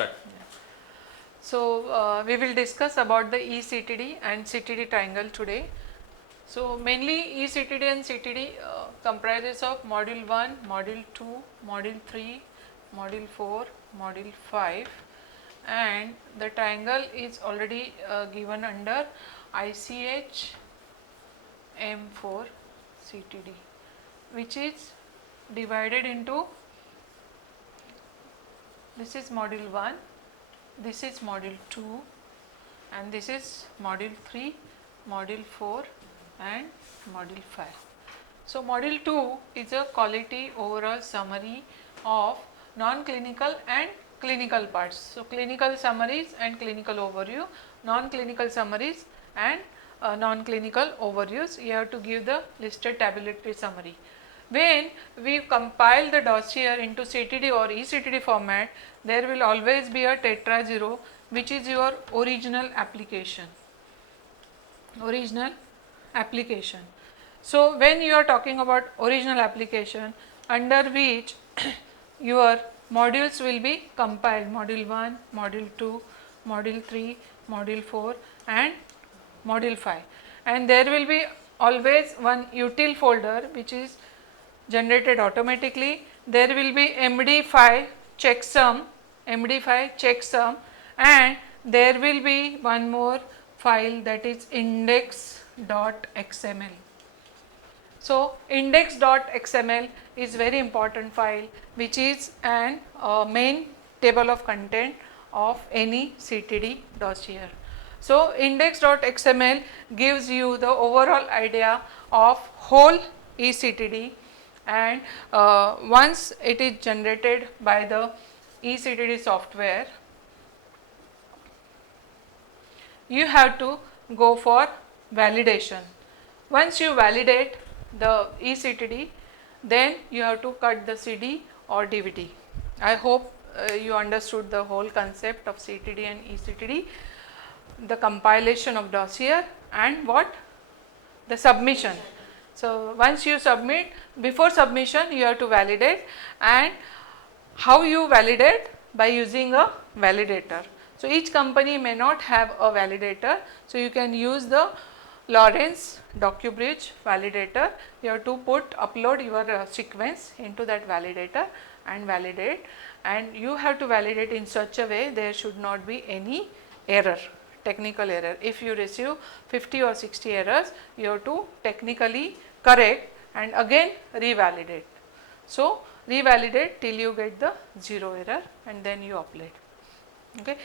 Start. So we will discuss about the eCTD and CTD triangle today. So mainly eCTD and CTD comprises of module 1, module 2, module 3, module 4, module 5, and the triangle is already given under ICH M4 CTD, which is divided into, this is module 1, this is module 2, and this is module 3, module 4 and module 5. So module 2 is a quality overall summary of non-clinical and clinical parts. So clinical summaries and clinical overview, non-clinical summaries and non-clinical overviews. You have to give the listed tabulatory summary. When we compile the dossier into CTD or eCTD format, there will always be a tetra 0, which is your original application. So when you are talking about original application, under which your modules will be compiled, module 1, module 2, module 3, module 4 and module 5, and there will be always one util folder which is generated automatically. There will be MD5 checksum, and there will be one more file, that is index.xml. So index.xml is very important file, which is an main table of content of any CTD dossier. So index.xml gives you the overall idea of whole eCTD, and once it is generated by the eCTD software, you have to go for validation. Once you validate the eCTD, then you have to cut the CD or DVD. I hope you understood the whole concept of CTD and eCTD, the compilation of dossier and what? The submission. So once you submit, before submission you have to validate, and how you validate? By using a validator. So each company may not have a validator, so you can use the Lawrence DocuBridge validator. You have to upload your sequence into that validator and validate, and you have to validate in such a way there should not be any error, technical error. If you receive 50 or 60 errors, you have to technically correct and again revalidate. So revalidate till you get the 0 error, and then you upload. Okay.